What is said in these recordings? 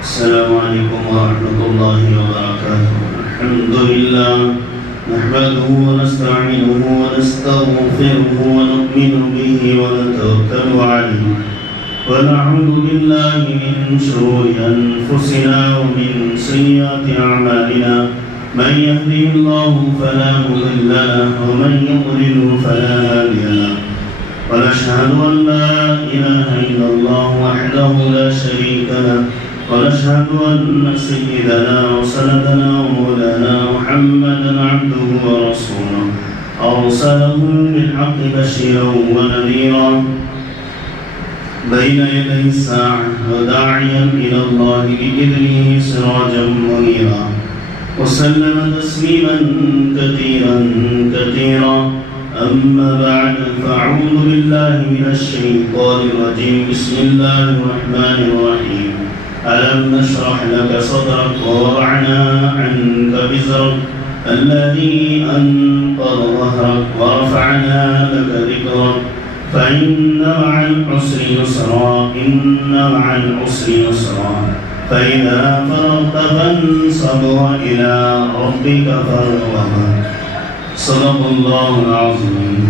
السلام علیکم ورحمۃ اللہ وبرکاتہ. الحمد للہ نحمده ونستعینه ونستغفره ونؤمن به ونتوکل علیہ ونعوذ باللہ من شرور انفسنا ومن سیئات اعمالنا. من يهده الله فلا مضل له ومن يضلل فلا هادي له. ونشهد أن لا إله إلا الله وحده لا شريك له. ونشهد أن سيدنا وسندنا ومولانا محمدا عبده ورسوله أرسله بالحق بشيرا ونذيرا بين يدي الساعة وداعيا إلى الله بإذنه سراجا منيرا. وسلم تسليما كثيرا كثيرا. أما بعد فأعوذ بالله من الشيطان الرجيم. بسم الله الرحمن الرحيم. ألم نشرح لك صدرك ووضعنا عنك وزرك الذي أنقض ظهرك ورفعنا لك ذكرك فإن مع العسر يسرا إن مع العسر يسرا فإذا فرغت فانصب وإلى ربك فارغب. صدق الله العظيم.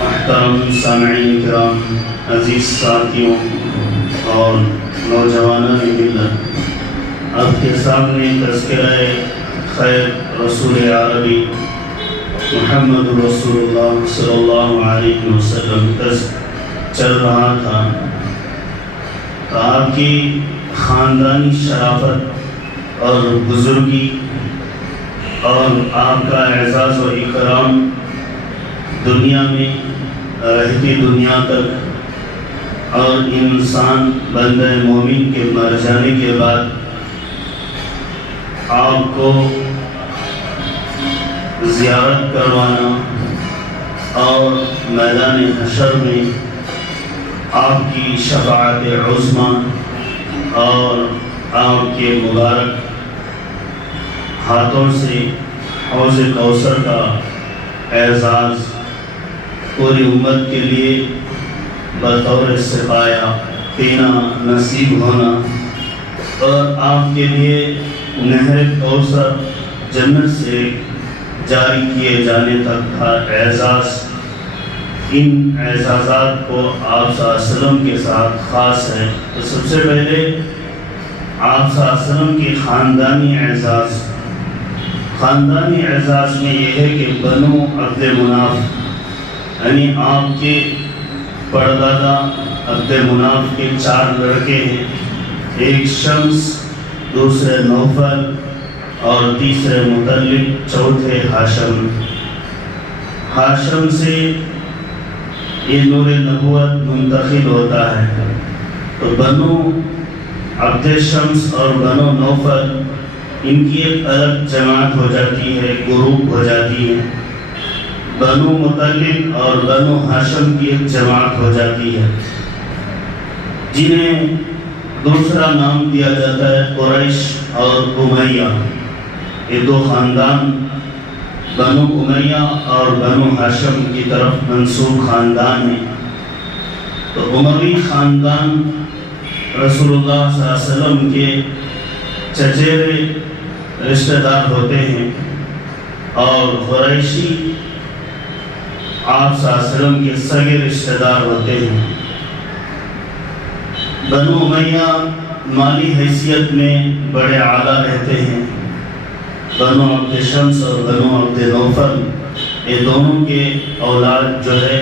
محترم سامعین کرام، عزیز ساتھیوں اور نوجوانان ملت، آپ کے سامنے تذکرہ خیر رسول عربی محمد رسول اللہ صلی اللہ علیہ وسلم چل رہا تھا. آپ کی خاندانی شرافت اور بزرگی اور آپ کا اعزاز و اکرام دنیا میں رہتی دنیا تک اور انسان بندہ مومن کے مر جانے کے بعد آپ کو زیارت کروانا اور میدان حشر میں آپ کی شفاعت عظمی اور آپ کے مبارک ہاتھوں سے حوض کوثر کا اعزاز پوری امت کے لیے بطور سقایا پینا نصیب ہونا اور آپ کے لیے نہر کوثر جنت سے جاری کیے جانے تک کا اعزاز. ان اعزازات کو آپ صلی اللہ علیہ وسلم کے ساتھ خاص ہے. تو سب سے پہلے آپ صلی اللہ علیہ وسلم کی خاندانی اعزاز. خاندانی اعزاز میں یہ ہے کہ بنو عبد مناف یعنی آپ کے پردادا عبد مناف کے 4 لڑکے ہیں. ایک شمس، دوسرے نوفل اور تیسرے مطلب، چوتھے ہاشم. ہاشم سے یہ نور نبوت منتقل ہوتا ہے. تو بنو عبد شمس اور بنو نوفل ان کی ایک الگ جماعت ہو جاتی ہے، گروپ ہو جاتی ہے. بنو مطلب اور بنو ہاشم کی ایک جماعت ہو جاتی ہے، جنہیں دوسرا نام دیا جاتا ہے قریش اور امیہ. یہ 2 خاندان بنو امیہ اور بنو ہاشم کی طرف منسوب خاندان ہیں. تو اموی خاندان رسول اللہ صلی اللہ علیہ وسلم کے چچیرے رشتہ دار ہوتے ہیں اور قریشی آپ صلی اللہ علیہ وسلم کے سگے رشتہ دار ہوتے ہیں. بنو امیہ مالی حیثیت میں بڑے اعلیٰ رہتے ہیں. بنو عبد شمس اور بنو عبد نوفل یہ دونوں کے اولاد جو ہے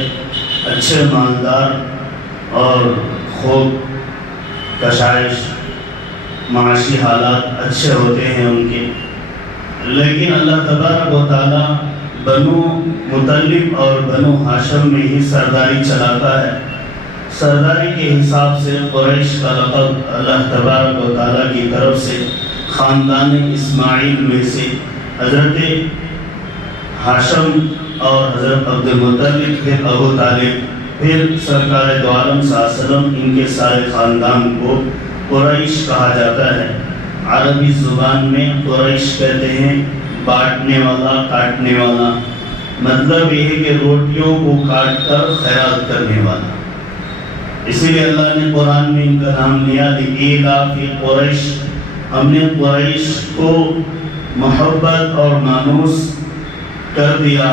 اچھے مالدار اور خوب کشائش معاشی حالات اچھے ہوتے ہیں ان کے. لیکن اللہ تبارک و تعالیٰ بنو مطلب اور بنو ہاشم میں ہی سرداری چلاتا ہے. سرداری کے حساب سے قریش کا لقب اللہ تبارک و تعالیٰ کی طرف سے خاندان اسماعیل میں سے حضرت ہاشم اور حضرت عبد المطلب، پھر ابو طالب، پھر سرکار دو عالم صلی اللہ علیہ وسلم، ان کے سارے خاندان کو قریش کہا جاتا ہے. عربی زبان میں قریش کہتے ہیں بانٹنے والا، کاٹنے والا. مطلب یہ ہے کہ روٹیوں کو کاٹ کر خیرات کرنے والا. اسی لیے اللہ نے قرآن میں ان کا نام لیا لإیلاف قریش. ہم نے قریش کو محبت اور مانوس کر دیا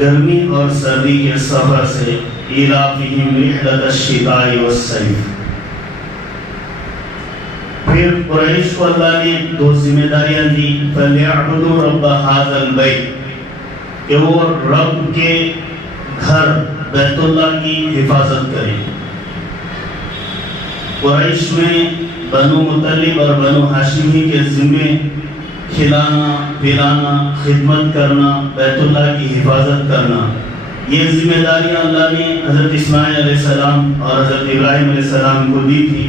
گرمی اور سردی کے سفر سے. ایلافہم رحلۃ الشتاء والصیف. پھر قریش کو اللہ نے دو ذمہ داریاں دی. فلیعبدوا رب ھذا البیت کہ وہ رب کے گھر بیت اللہ کی حفاظت کریں. قریش میں بنو مطلب اور بنو ہاشمی کے ذمے کھلانا پلانا خدمت کرنا بیت اللہ کی حفاظت کرنا یہ ذمہ داریاں اللہ نے حضرت اسماعیل علیہ السلام اور حضرت ابراہیم علیہ السلام کو دی تھی.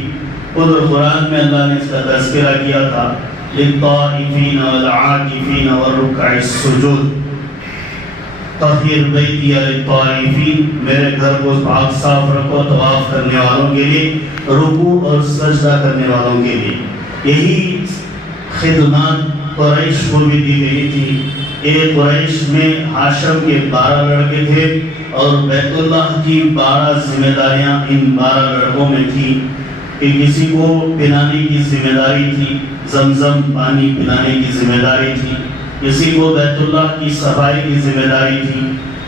خود قرآن میں اللہ نے اس کا تذکرہ کیا تھا للطائفین والعاکفین والرکع السجود. طہر بیتی للطائفین میرے گھر کو پاک صاف رکھو طواف کرنے والوں کے لیے رکوع اور سجدہ کرنے والوں کے لیے. یہی خدمات قریش کو بھی دی گئی تھی. ایک قریش میں ہاشم کے 12 لڑکے تھے اور بیت اللہ کی 12 ذمہ داریاں ان 12 لڑکوں میں تھی. کہ کسی کو پلانے کی ذمہ داری تھی, زمزم پانی پلانے کی ذمہ داری تھی. کسی کو بیت اللہ کی صفائی کی ذمہ داری تھی.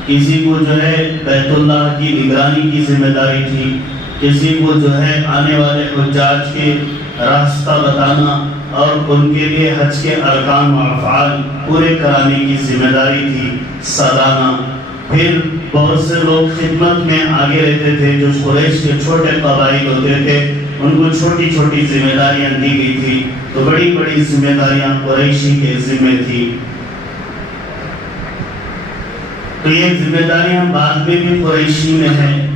کسی کو جو ہے بیت اللہ کی نگرانی کی ذمہ داری تھی. کسی کو جو ہے آنے والے حجاج کے راستہ بتانا اور ان کے لیے حج کے ارکان و افعال پورے کرانے کی ذمہ داری تھی, سلانا. پھر بہت سے لوگ خدمت میں آگے رہتے تھے جو قریش کے چھوٹے قبائل ہوتے تھے, ان کو چھوٹی چھوٹی ذمہ داریاں دی گئی تھی. تو بڑی بڑی ذمہ داریاں قریشی کے ذمہ تھی. تو یہ ذمہ داریاں بعد میں بھی قریشی میں ہیں.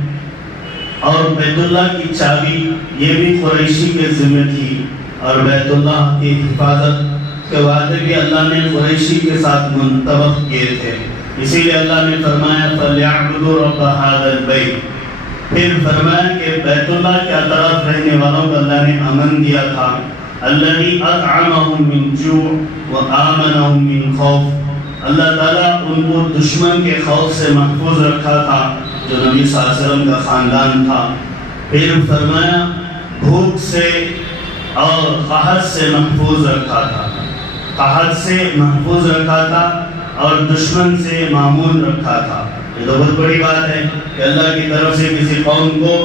اور بیت اللہ کی چابی یہ بھی قریشی کے ذمہ تھی. اور بیت اللہ کی حفاظت کے وعدے بھی اللہ نے قریشی کے ساتھ منطبق کیے تھے. اسی لیے اللہ نے فرمایا فَلْيَعْبُدُوا رَبَّ هَذَا الْبَيْتِ. پھر فرمایا کہ بیت اللہ کے اطراف رہنے والوں کو اللہ نے امن دیا تھا. الَّذِي أَطْعَمَهُم مِّن جُوعٍ وَآمَنَهُم مِّن خَوْفٍ. اللہ تعالیٰ ان کو دشمن کے خوف سے محفوظ رکھا تھا جو نبی صلی اللہ علیہ وسلم کا خاندان تھا. پھر فرمایا بھوک سے اور قحط سے محفوظ رکھا تھا. قحط سے محفوظ رکھا تھا اور دشمن سے معمون رکھا تھا. یہ تو بہت بڑی بات ہے کہ اللہ کی طرف سے کسی قوم کو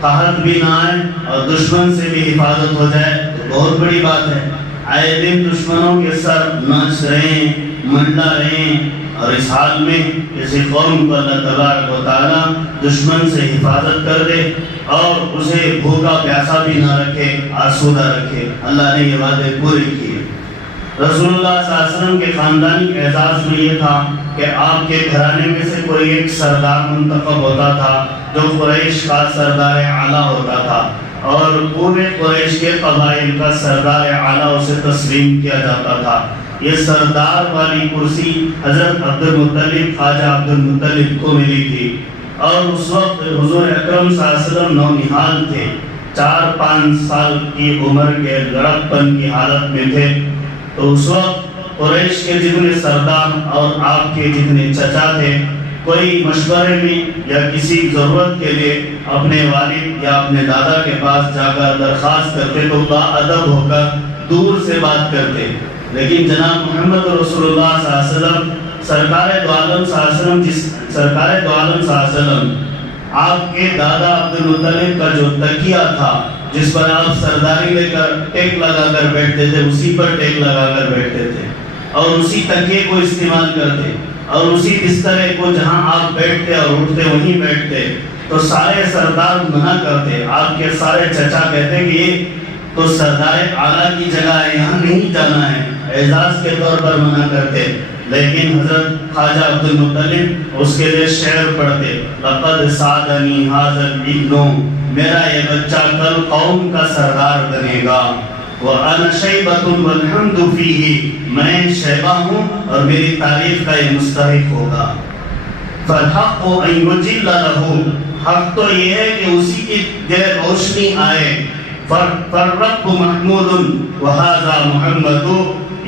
قحط بھی نہ آئے اور دشمن سے بھی حفاظت ہو جائے تو بہت بڑی بات ہے. آئے دن دشمنوں کے سر ناچ رہے ہیں, منڈلا رہے ہیں, اور اس حال میں کسی قوم کو اللہ تبارک و تعالیٰ دشمن سے حفاظت کر دے اور اسے بھوکا پیاسا بھی نہ رکھے, آسودہ رکھے. اللہ نے یہ وعدے پورے کیے. رسول اللہ صلی اللہ علیہ وسلم کے خاندانی اعزاز میں یہ تھا کہ آپ کے گھرانے میں سے کوئی ایک سردار منتخب ہوتا تھا جو قریش کا سردار اعلیٰ ہوتا تھا, اور پورے قریش کے قبائل کا سردار اعلیٰ اسے تسلیم کیا جاتا تھا. یہ سردار والی کرسی حضرت عبد المطلب خواجہ عبد المطلب کو ملی تھی. اور اس وقت حضور اکرم صلی اللہ علیہ وسلم نونہال تھے, 4-5 سال کی عمر کے لڑکپن کی حالت میں تھے. تو اس وقت قریش کے جتنے سردار اور آپ کے جتنے چچا تھے کوئی مشورے میں یا کسی ضرورت کے لیے اپنے والد یا اپنے دادا کے پاس جا کر درخواست کرتے تو باادب ہو کر دور سے بات کرتے. لیکن جناب محمد رسول اللہ صلی اللہ علیہ وسلم سرکار دو عالم صلی اللہ علیہ وسلم آپ کے دادا عبد المطلب کا جو تکیہ تھا جس پر آپ سرداری لے کر ٹیک لگا کر بیٹھتے تھے, اسی پر ٹیک لگا کر بیٹھتے تھے اور اسی تکیے کو استعمال کرتے اور اسی بسترے کو جہاں آپ بیٹھتے اور اٹھتے وہیں بیٹھتے. تو سارے سردار منع کرتے, آپ کے سارے چچا کہتے کہ یہ تو سردار اعلیٰ کی جگہ ہے, یہاں نہیں جانا ہے, اعزاز کے طور پر منع کرتے. لیکن حضرت خواجہ عبد المطلب اس کے لیے شعر پڑھتے لقد سعدنی ھذا الابن, میرا یہ بچہ کل قوم کا سردار بنے گا. وَأَنَا شَيْبَةٌ وَالْحَمْدُ فِيهِ, میں شیبہ ہوں اور میری تعریف کا یہ مستحق ہوگا. فَالْحَقُّ أَن يُجِلَّ لَهُ, حق تو یہ ہے کہ اسی کی روشنی آئے. فَالرَّبُّ مَحْمُودٌ وَهَذَا مُحَمَّدُ,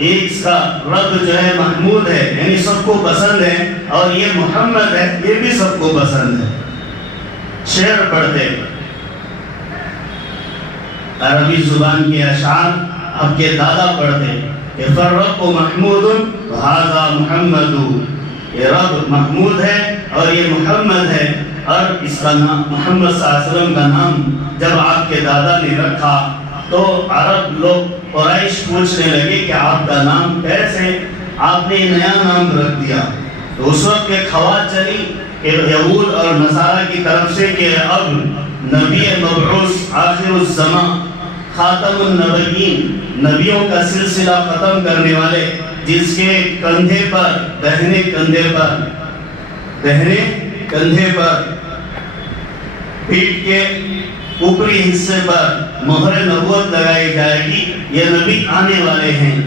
اس کا رب جو ہے محمود ہے یعنی سب کو پسند ہے, اور یہ محمد ہے یہ بھی سب کو پسند ہے. شعر پڑھتے عربی زبان کے اشعار آپ کے دادا پڑھتے کہ فرب محمود ھذا محمد، یہ رب محمود ہے اور یہ محمد ہے. اور اس کا نام محمد صلی اللہ علیہ وسلم کا نام جب آپ کے دادا نے رکھا تو عرب لوگ قریش پوچھنے لگے کہ آپ کا نام کیسے آپ نے نیا نام رکھ دیا. تو اس وقت ایک خواہش چلی کہ یہود اور نصارہ کی طرف سے کہ اب نبی مبعوث آخر الزمان خاتم النبیین، نبیوں کا سلسلہ ختم کرنے والے، جس کے کندھے پر دہنے کندھے پر پیٹھ کے اوپری حصے پر مہر نبوت لگائی جائے گی، یہ نبی آنے والے ہیں.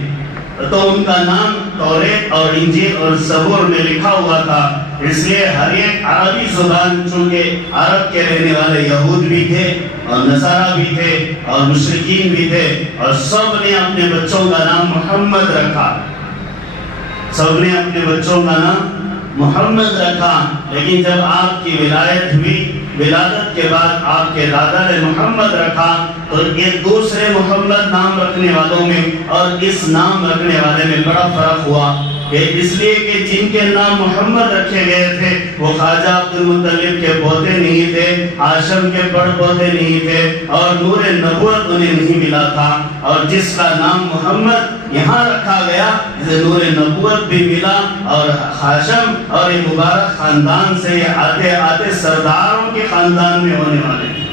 تو ان کا نام توریت اور انجیل اور زبور میں لکھا ہوا تھا. اس لیے ہر ایک عربی زبان، چونکہ عرب کے رہنے والے یہود بھی تھے اور نصارہ بھی تھے اور مشرکین بھی تھے، اور سب نے اپنے بچوں کا نام محمد رکھا. سب نے اپنے بچوں کا نام محمد رکھا. لیکن جب آپ کی ولایت ہوئی، ولادت کے بعد آپ کے دادا نے محمد رکھا، تو یہ دوسرے محمد نام رکھنے والوں میں اور اس نام رکھنے والے میں بڑا فرق ہوا. کہ اس لیے کہ جن کے نام محمد رکھے گئے تھے وہ خواجہ عبد المطلب کے پوتے نہیں تھے، ہاشم کے بڑ پوتے نہیں تھے، اور نور نبوت انہیں نہیں ملا تھا. اور جس کا نام محمد یہاں رکھا گیا، اسے نور نبوت بھی ملا. اور ہاشم اور یہ مبارک خاندان سے یہ آتے آتے سرداروں کے خاندان میں ہونے والے ہیں.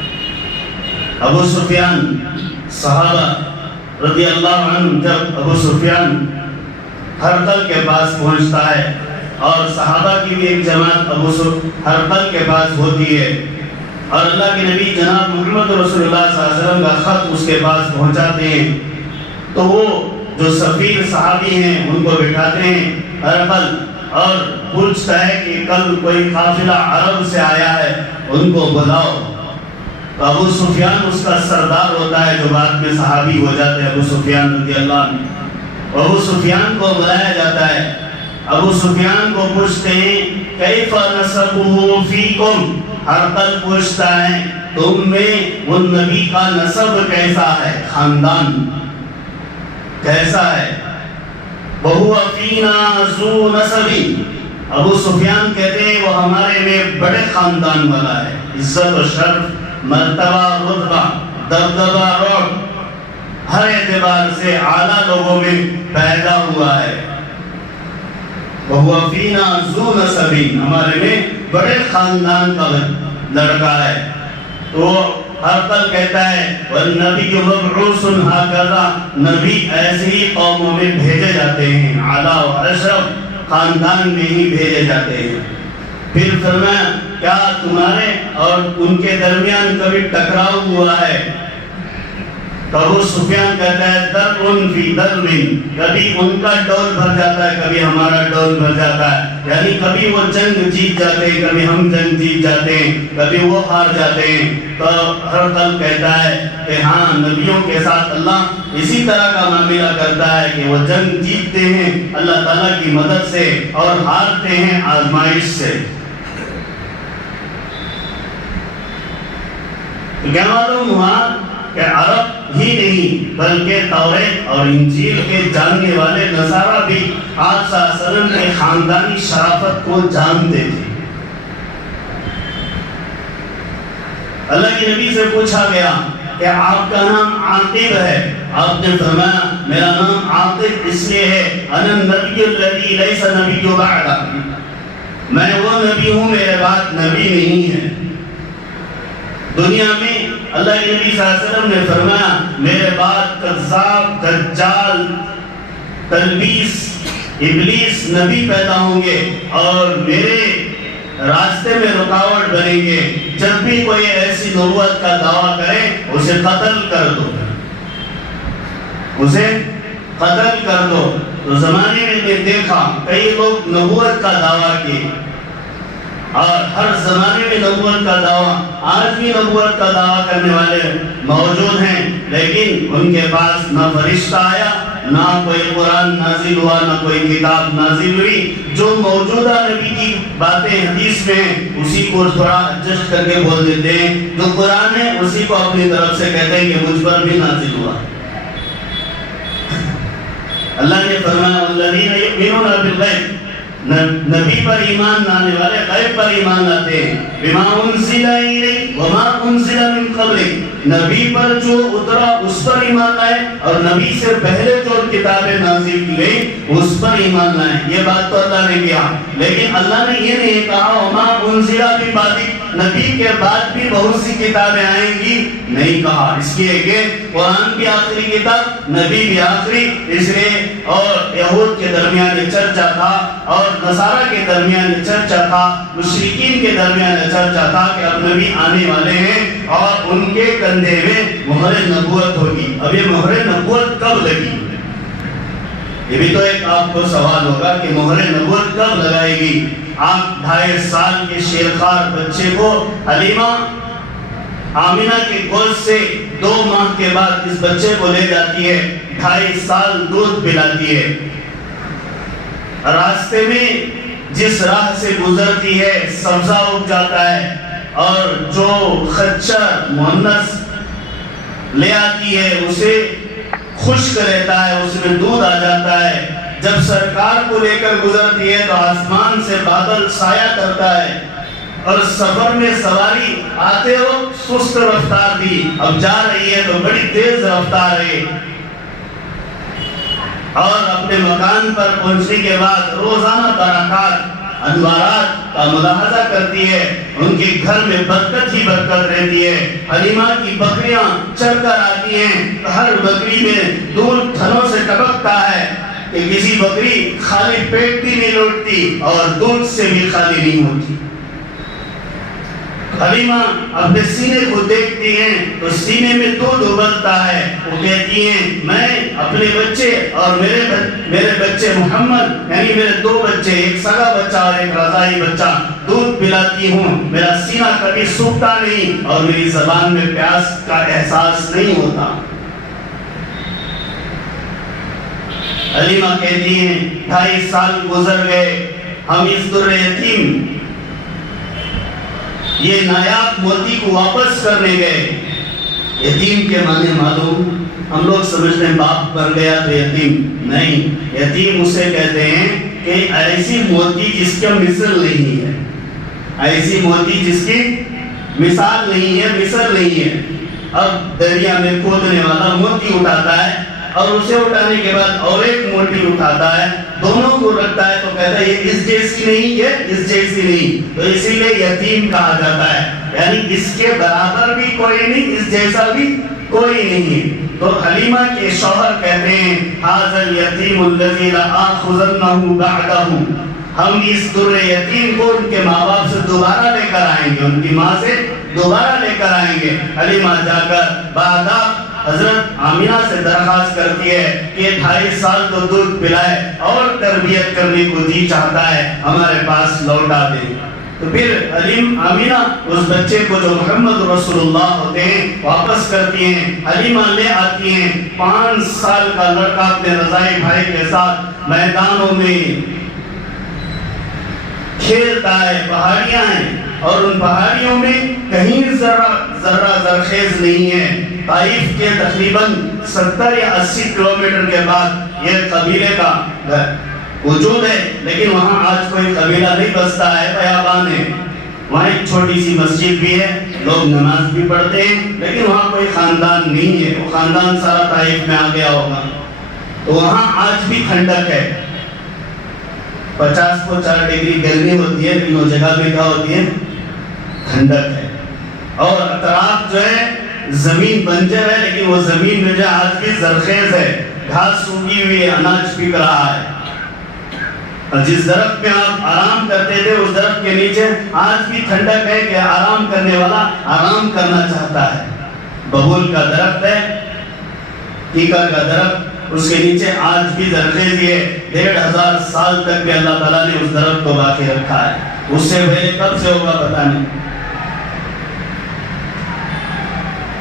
ابو سفیان صحابہ رضی اللہ عنہ، جب ابو سفیان ہرقل کے پاس پہنچتا ہے، اور صحابہ کی بھی ایک جماعت ہرقل کے پاس ہوتی ہے، اور اللہ کے نبی جناب محمد رسول اللہ صلی اللہ علیہ وسلم کا خط اس کے پاس پہنچاتے ہیں. تو وہ جو سفیر صحابی ہیں ان کو بٹھاتے ہیں ہرقل، اور پوچھتا ہے کہ کل کوئی قافلہ عرب سے آیا ہے، ان کو بلاؤ. تو ابو سفیان اس کا سردار ہوتا ہے، جو بعد میں صحابی ہو جاتے ہیں، ابو سفیان رضی اللہ عنہ. ابو سفیان کو بلایا جاتا ہے. ابو سفیان کو پوچھتے ہیں کیف نسبہ فیکم، ہرقل پوچھتا ہے تم میں وہ نبی کا نسب کیسا ہے، خاندان کیسا ہے. وہو فینا ذو نسب، ابو سفیان کہتے ہیں وہ ہمارے میں بڑے خاندان والا ہے، عزت و شرف، مرتبہ، رتبہ، دبدبہ، رعب، ہر اعتبار سے اعلیٰ لوگوں میں پیدا ہوا ہے. وَهُوَ فِينَا ذُو نَسَبٍ، ہمارے میں بڑے خاندان کا لڑکا ہے. تو ہرقل کہتا ہے وَالنَّبِيُّ مَبْعُوثٌ هَكَذَا، نبی ایسے ہی قوموں میں بھیجے جاتے ہیں، اعلیٰ و اشرف خاندان میں ہی بھیجے جاتے ہیں. پھر فرمایا کیا تمہارے اور ان کے درمیان کبھی ٹکراؤ ہوا ہے؟ تو ابو سفیان کہتا ہے درء فی درء، کبھی ان کا ڈول بھر جاتا ہے، کبھی ہمارا ڈول بھر جاتا ہے. یعنی کبھی وہ جنگ جیت جاتے ہیں، کبھی ہم جنگ جیت جاتے ہیں، کبھی وہ ہار جاتے ہیں. تو ہرقل کہتا ہے کہ ہاں، نبیوں کے ساتھ اللہ اسی طرح کا معاملہ کرتا ہے کہ وہ جنگ جیتتے ہیں اللہ تعالیٰ کی مدد سے اور ہارتے ہیں آزمائش سے. تو کیا معلوم ہوا کہ عرب ہی نہیں بلکہ توریت اور انجیل کے جاننے والے نصارہ بھی آپ صلی اللہ علیہ وسلم کے خاندانی شرافت کو جانتے تھے. اللہ کے نبی سے پوچھا گیا کہ آپ کا نام عاقب ہے، آپ نے فرمایا میرا نام عاقب اس لیے ہے انا النبی الذی لیس نبی بعدہ، میں وہ نبی ہوں میرے بعد نبی نہیں ہے. دنیا میں اللہ کے نبی صلی اللہ علیہ وسلم نے فرمایا میرے بعد کذاب، دجال، تلبیس، ابلیس نبی پیدا ہوں گے اور میرے راستے میں رکاوٹ بنیں گے. جب بھی کوئی ایسی نبوت کا دعویٰ کرے اسے قتل کر دو، اسے قتل کر دو. تو زمانے میں دیکھا کئی لوگ نبوت کا دعویٰ کیے، اور ہر زمانے میں نبوت کا دعویٰ، آج بھی نبوت کا دعویٰ کرنے والے موجود ہیں، لیکن ان کے پاس نہ فرشتہ آیا نہ کوئی قرآن نازل ہوا، نہ کوئی کتاب نازل ہوئی. جو موجودہ نبی کی باتیں حدیث میں ہیں اسی کو تھوڑا ایڈجسٹ کر کے بول دیتے ہیں. جو قرآن ہے اسی کو اپنی طرف سے کہتے ہیں کہ مجھ پر بھی نازل ہوا. اللہ نے فرمایا والذین یؤمنون بالغیب، نبی پر ایمان لانے والے غیب پر ایمان لاتے ہیں. بما انزل الیک وما انزل من قبلک، نبی پر جو اترا اس پر ایمان لائے اور نبی سے پہلے جو کتابیں نازل کی گئی اس پر ایمان لائے. یہ بات تو اللہ نے کیا، لیکن اللہ نے یہ نہیں کہا وما انزل من بعدک، نبی کے بعد بھی بہت سی کتابیں آئیں گی، نہیں کہا. اس لیے کہ قرآن بھی آخری کتاب، نبی بھی آخری، اس لیے اور یہود کے درمیان یہ چرچا تھا اور نصارہ کے درمیان یہ چرچا تھا، مشرکین کے درمیان یہ چرچا تھا کہ اب نبی آنے والے ہیں اور ان کے کندھے میں مہر نبوت ہوگی. اب یہ مہر نبوت کب لگی؟ یہ بھی تو ایک آپ کو سوال ہوگا کہ مہر نبوت کب لگائے گی؟ آپ 2.5 سال کے شیرخوار بچے کو حلیمہ آمینہ کے گود سے 2 ماہ کے بعد اس بچے کو لے جاتی ہے، 2.5 سال دودھ پلاتی ہے. راستے میں جس راہ سے گزرتی ہے سبزہ اگ جاتا ہے اور جو خچر مؤنث لے آتی ہے اسے خشک رہتا ہے، اس میں دودھ آ جاتا ہے. جب سرکار کو لے کر گزرتی ہے تو آسمان سے بادل سایہ کرتا ہے اور سفر میں سواری آتے ہو سست رفتار تھی، اب جا رہی ہے تو بڑی تیز رفتار ہے. اور اپنے مکان پر پہنچنے کے بعد روزانہ برکات انوارات کا ملاحظہ کرتی ہے. ان کے گھر میں برکت ہی برکت رہتی ہے. حلیمہ کی بکریاں چر کر آتی ہیں، ہر بکری میں دودھ تھنوں سے ٹپکتا ہے کہ کسی بکری خالی پیٹ بھی نہیں لوٹتی اور دودھ سے بھی خالی نہیں ہوتی. حلیمہ اپنے سینے کو دیکھتی ہیں تو سینے میں دودھ ابلتا ہے. وہ کہتی ہیں میں اپنے بچے اور میرے بچے محمد یعنی میرے 2 بچے، ایک سگا بچہ اور ایک رضاعی بچہ، دودھ پلاتی ہوں، میرا سینہ کبھی سوکھتا نہیں اور میری زبان میں پیاس کا احساس نہیں ہوتا. حلیمہ کہتی ہیں 2.5 سال گزر گئے، ہم اس در یتیم یہ نایاب موتی کو واپس کرنے گئے. یتیم کے معنی معلوم؟ ہم لوگ سمجھتے ہیں باپ بن گیا تو یتیم، نہیں. یتیم اسے کہتے ہیں کہ ایسی موتی جس کا مثل نہیں ہے، ایسی موتی جس کی مثال نہیں ہے، مثل نہیں ہے. اب دریا میں کودنے والا موتی اٹھاتا ہے اور اسے اٹھانے کے بعد اور ایک موتی اٹھاتا ہے، دونوں کو رکھتا ہے تو کہتا ہے یہ اس جیسی نہیں، یہ اس جیسی نہیں. تو اسی لیے یتیم کہا جاتا ہے، یعنی اس کے برابر بھی کوئی نہیں، اس جیسا بھی کوئی نہیں. تو حلیمہ کے شوہر کہتے ہیں ھذا الیتیم الذی لآخذنہ بعدہ، ہم اس در یتیم کو ان کے ماں باپ سے دوبارہ لے کر آئیں گے، ان کی ماں سے دوبارہ لے کر آئیں گے. حلیمہ جا کر بعد حضرت آمینہ سے درخواست کرتی ہے کہ 2.5 سال تو دودھ پلائے اور تربیت کرنے کو جی چاہتا ہے، ہمارے پاس لوٹا دے. تو پھر آمینہ اس بچے کو جو محمد رسول اللہ ہوتے ہیں واپس کرتی ہیں. حلیمہ لے آتی ہیں 5 سال کا لڑکا اپنے رضاعی بھائی کے ساتھ میدانوں میں کھیلتا ہے. پہاڑیاں ہیں اور ان پہاڑیوں میں کہیں ذرہ زرخیز نہیں ہے. طائف کے تقریباً 70 یا 80 کلومیٹر کے بعد یہ قبیلے کا وجود ہے، لیکن وہاں آج کوئی قبیلہ نہیں بستا ہے، بیابان ہے. وہاں ایک چھوٹی سی مسجد بھی ہے، لوگ نماز بھی پڑھتے ہیں، لیکن وہاں کوئی خاندان نہیں ہے. وہ خاندان سارا طائف میں آ گیا ہوگا. تو وہاں آج بھی ٹھنڈک ہے، 50-4 ڈگری گرمی ہوتی ہے، لیکن وہ جگہ بھی کیا ہوتی ہے؟ ٹھنڈک ہے. اور اطراف جو ہے زمین بنجر ہے، لیکن وہ زمین میں جو آج بھی زرخیز ہے، گھاس سوکھی ہوئی ہے، اناج پک رہا ہے. اور جس درخت میں آپ آرام کرتے تھے اس درخت کے نیچے آج بھی ٹھنڈک ہے کہ آرام کرنے والا آرام کرنا چاہتا ہے. ببول کا درخت ہے، ٹیکا کا درخت، اس کے نیچے آج بھی زرخیزی ہے. 1500 سال تک بھی اللہ تعالیٰ نے اس درخت کو باقی رکھا ہے. اس سے پہلے کب سے ہوگا پتہ نہیں.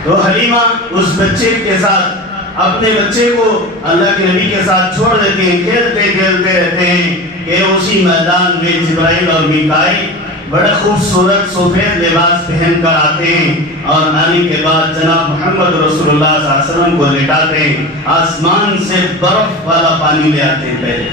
تو حلیمہ اس بچے کے ساتھ اپنے بچے کو اللہ کے نبی کے ساتھ چھوڑ دیتے ہیں، کھیلتے کھیلتے رہتے ہیں کہ اسی میدان میں جبرائیل اور میکائیل بڑا خوبصورت سفید لباس پہن کر آتے ہیں، اور آنے کے بعد جناب محمد رسول اللہ صلی اللہ علیہ وسلم کو لٹاتے ہیں، آسمان سے برف والا پانی لے آتے ہیں، پہلے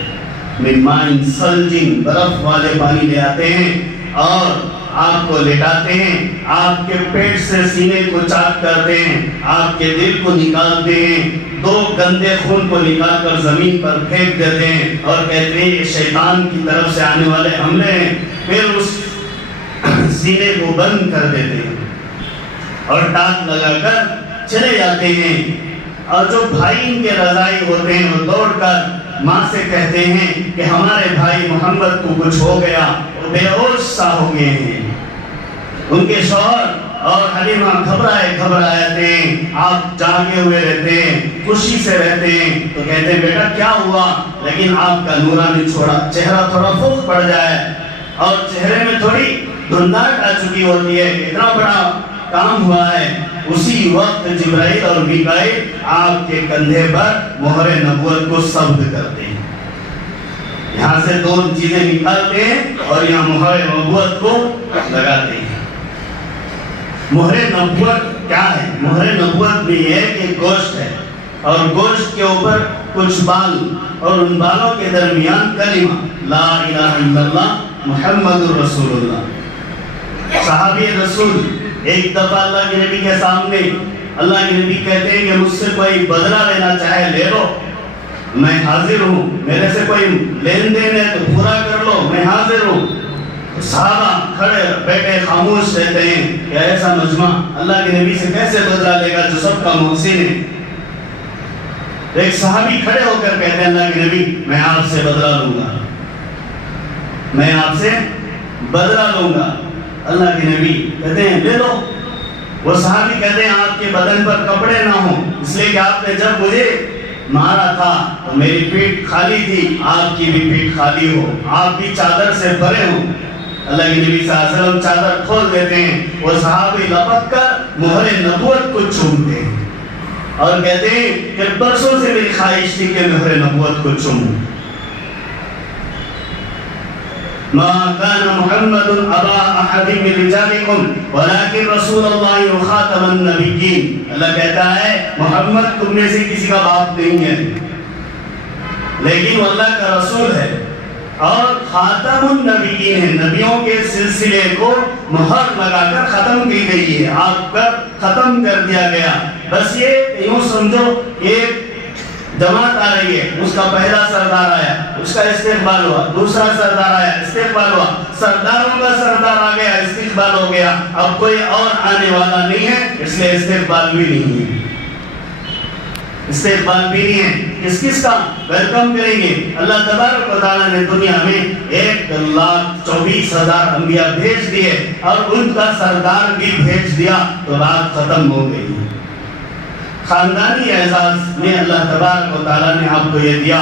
من ماء ثلج، برف والے پانی لے آتے ہیں اور آپ کو لٹاتے ہیں، آپ کے پیٹ سے سینے کو چاک کرتے ہیں، آپ کے دل کو نکالتے ہیں، دو گندے خون کو نکال کر زمین پر پھینک دیتے ہیں اور کہتے ہیں یہ شیطان کی طرف سے آنے والے حملے ہیں، پھر اس سینے کو بند کر دیتے ہیں اور ٹاک لگا کر چلے جاتے ہیں، اور جو بھائی ان کے رضائی ہوتے ہیں وہ دوڑ کر ماں سے کہتے ہیں کہ ہمارے بھائی محمد کو کچھ ہو گیا، وہ بے ہوش سا ہو گئے ہیں۔ ان کے شوہر اور حلیمہ گھبرائے ہیں، آپ جاگے ہوئے رہتے ہیں، خوشی سے رہتے ہیں، تو کہتے ہیں بیٹا کیا ہوا؟ لیکن آپ کا نورانی چہرہ تھوڑا فوق پڑ جائے اور چہرے میں تھوڑی دھنداہٹ آ چکی ہوتی ہے، اتنا بڑا کام ہوا ہے۔ اسی وقت جبرائیل اور میکائیل آپ کے کندھے پر مہر نبوت کو ثبت کرتے ہیں، یہاں سے دو چیزیں نکالتے ہیں اور یہاں مہر نبوت کو لگاتے ہیں۔ مہر نبوت کیا ہے؟ مہر نبوت بھی ہے کہ گوشت ہے، اور گوشت کے اوپر کچھ بال، اور ان بالوں کے درمیان کلمہ لا الہ الا اللہ محمد رسول اللہ۔ صحابی رسول ایک دفعہ اللہ کے نبی کے سامنے، اللہ کے نبی کہتے ہیں کہ مجھ سے کوئی بدلہ لینا چاہے لے لو، میں حاضر ہوں، میرے سے کوئی لین دین ہے تو پورا کر لو، میں حاضر ہوں۔ صحابہ کھڑے بیٹھے خاموش رہتے ہیں کہ ایسا مجمع اللہ کے نبی سے کیسے بدلہ لے گا جو سب کا محسن ہے۔ ایک صحابی کھڑے ہو کر کہتے ہیں اللہ کے نبی میں آپ سے بدلہ لوں گا، میں آپ سے بدلہ لوں گا۔ اللہ کے نبی کہتے ہیں لے لو۔ وہ صحابی کہتے ہیں آپ کے بدن پر کپڑے نہ ہوں، اس لیے کہ آپ نے جب مجھے مارا تھا تو میری پیٹ خالی تھی، آپ کی بھی پیٹ خالی ہو، آپ بھی چادر سے بھرے ہوں۔ اللہ کے نبی صلی اللہ علیہ وسلم چادر کھول دیتے ہیں، وہ صحابی لپک کر مہر نبوت کو چومتے ہیں اور کہتے ہیں کہ برسوں سے میری خواہش تھی کہ مہر نبوت کو چوموں۔ ما كان محمد ابا احد من رجالكم ولكن رسول الله وخاتم النبيين۔ اللہ کہتا ہے محمد تم میں سے کسی کا باپ نہیں ہے، لیکن وہ اللہ کا رسول ہے اور خاتم النبیین ہے، نبیوں کے سلسلے کو مہر لگا کر ختم کی گئی ہے، آپ کا ختم کر دیا گیا۔ بس یہ یوں سمجھو ایک جماعت آ رہی ہے، اس کا پہلا سردار آیا، اس کا استقبال ہوا، دوسرا سردار آیا، استقبال ہوا، سرداروں کا سردار آ گیا، استقبال ہو گیا، اب کوئی اور آنے والا نہیں ہے، اس لیے استقبال بھی نہیں ہے، استقبال بھی نہیں ہے۔ کس کس کا ویلکم کریں گے؟ اللہ تبارک و تعالیٰ نے دنیا میں 1,24,000 انبیاء بھیج دیے اور ان کا سردار بھی بھیج دیا تو بات ختم ہو گئی۔ خاندانی اعزاز میں اللہ تبارک و تعالیٰ نے آپ کو یہ دیا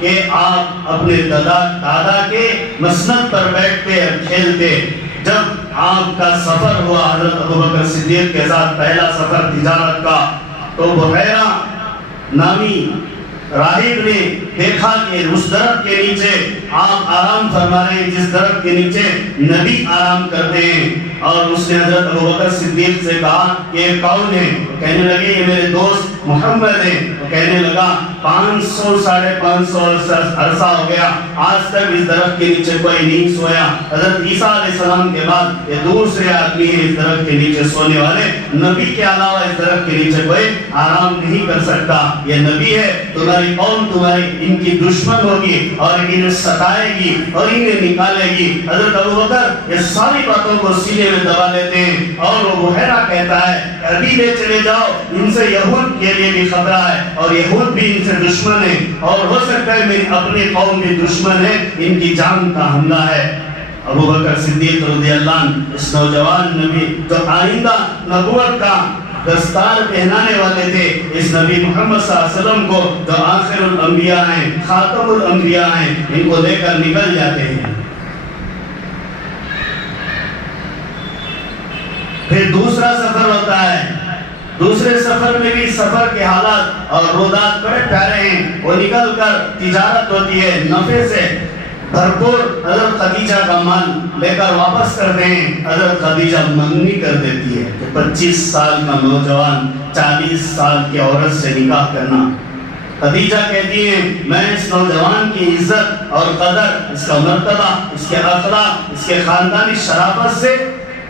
کہ آپ اپنے دادا کے مسند پر بیٹھتے اور کھیلتے۔ جب آپ کا سفر ہوا حضرت ابوبکر صدیق کے ساتھ پہلا سفر تجارت کا، تو بحیرہ نامی راہب نے دیکھا کہ اس درخت کے نیچے آپ آرام فرما رہے ہیں، جس درخت کے نیچے نبی آرام کرتے ہیں، اور اس نے حضرت ابوبکر صدیق سے کہا کہ یہ کون ہے؟ کہنے لگے یہ میرے دوست محمد ہیں۔ کہنے لگا 500 ساڑھے 500 عرصہ ہو گیا، آج تک اس درخت کے نیچے کوئی نہیں سویا۔ حضرت عیسیٰ علیہ السلام کے بعد یہ دوسرے آدمی ہیں اس درخت کے نیچے سونے والے، نبی کے علاوہ اس درخت کے نیچے کوئی آرام نہیں کر سکتا۔ یہ نبی ہے، تمہاری قوم تمہاری ان کی دشمن ہوگی اور انہیں ستائے گی اور انہیں نکالے گی۔ حضرت ابوبکر یہ ساری باتوں کو سینے میں دبا لیتے ہیں، اور وہ بحیرہ کہتا ہے ابھی لے چلے جاؤ، ان سے یہود کے لیے بھی خطرہ ہے اور یہود بھی ان سے دشمن ہے، اور ہو سکتا ہے میری اپنی قوم بھی دشمن ہے، ان کی جان کا حملہ ہے۔ ابوبکر صدیق رضی اللہ عنہ اس نوجوان نبی جو آئندہ نبوت کا دستار پہنانے والے تھے، اس نبی محمد صلی اللہ علیہ وسلم کو جو آخر الانبیاء ہیں، خاتم الانبیاء ہیں، ان کو لے کر نکل جاتے ہیں۔ پھر دوسرا سفر ہوتا ہے، دوسرے سفر میں بھی سفر کے حالات اور رودات بڑے پیارے ہیں، وہ نکل کر تجارت ہوتی ہے، نفع سے بھرپور حضرت خدیجہ کا مال لے کر واپس کرتے ہیں۔ حضرت خدیجہ منگنی کر دیتی ہے کہ 25 سال کا نوجوان 40 سال کی عورت سے نکاح کرنا۔ خدیجہ کہتی ہیں میں اس نوجوان کی عزت اور قدر، اس کا مرتبہ، اس کے اخلاق، اس کے خاندانی شرافت سے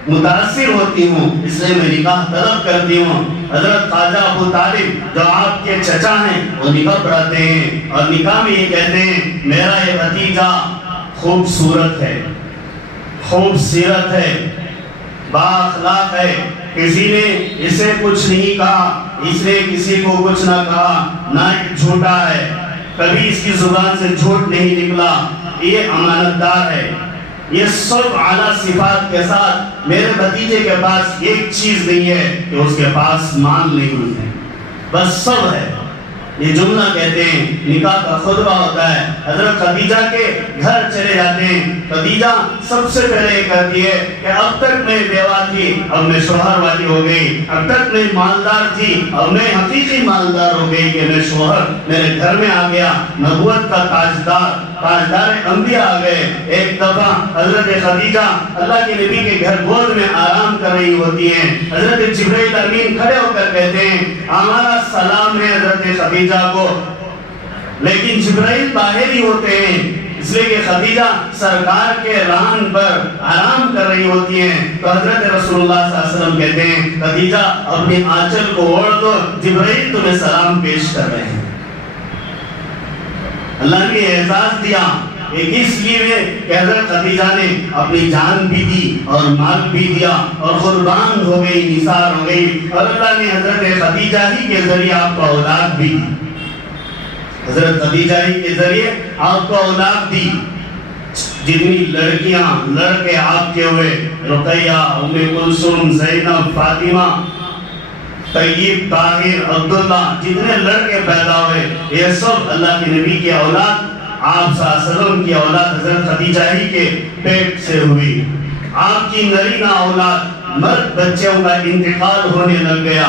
متاثر ہوتی ہوں، اس لیے میں نکاح طلب کرتی ہوں۔ حضرت خواجہ ابو طالب جو آپ کے چچا ہیں وہ نکاح پڑھاتے ہیں اور نکاح میں یہ کہتے ہیں میرا یہ بھتیجا خوبصورت ہے، خوبصورت ہے، با اخلاق ہے، کسی نے اسے کچھ نہیں کہا، اس نے کسی کو کچھ نہ کہا، نہ جھوٹا ہے، کبھی اس کی زبان سے جھوٹ نہیں نکلا، یہ امانت دار ہے۔ یہ سب اعلیٰ صفات کے ساتھ میرے بھتیجے کے پاس ایک چیز نہیں ہے کہ اس کے پاس مال نہیں ہے، بس سب ہے۔ یہ جملہ کہتے ہیں نکاح کا خطبہ ہوتا ہے۔ حضرت خدیجہ کے گھر چلے جاتے ہیں، خدیجہ سب سے پہلے یہ کہتی ہے کہ اب تک میں بیوہ تھی، اب میں شوہر والی ہو گئی، اب تک میں مالدار تھی، اب میں حقیقی مالدار ہو گئی کہ میں شوہر میرے گھر میں آ گیا، نبوت کا تاجدار انبیاء آ گئے۔ ایک دفعہ حضرت خدیجہ اللہ کے نبی کے گھر گود میں آرام کر رہی ہوتی ہیں، حضرت جبرائیل امین کھڑے ہو کر کہتے ہیں ہمارا سلام ہے حضرت خدیجہ کو، لیکن جبرائیل باہر ہی ہوتے ہیں، اس لیے کہ خدیجہ سرکار کے ران پر آرام کر رہی ہوتی ہیں۔ تو حضرت رسول اللہ صلی اللہ علیہ وسلم کہتے ہیں خدیجہ اپنی آنچل کو اوڑھ دو، جبرائیل تمہیں سلام پیش کر رہے ہیں۔ اللہ نے اعزاز دیا ایک اس لیے کہ حضرت خدیجہ نے اپنی جان بھی دی اور مال بھی دیا اور قربان ہو گئی، نثار ہو گئی، اور اللہ نے حضرت خدیجہ ہی کے ذریعے آپ کو اولاد بھی دی، حضرت خدیجہ ہی کے ذریعے آپ کو اولاد دی۔ جتنی لڑکیاں لڑکے آپ کے ہوئے، رقیہ، ام کلثوم، زینب، فاطمہ، طیب، طاہر، عبداللہ، جتنے لڑکے پیدا ہوئے یہ سب اللہ کے نبی کی اولاد، آپ صلی اللہ علیہ وسلم کی اولاد حضرت خدیجہ ہی کے پیٹ سے ہوئی۔ آپ کی نرینہ اولاد مرد بچوں کا انتقال ہونے لگ گیا۔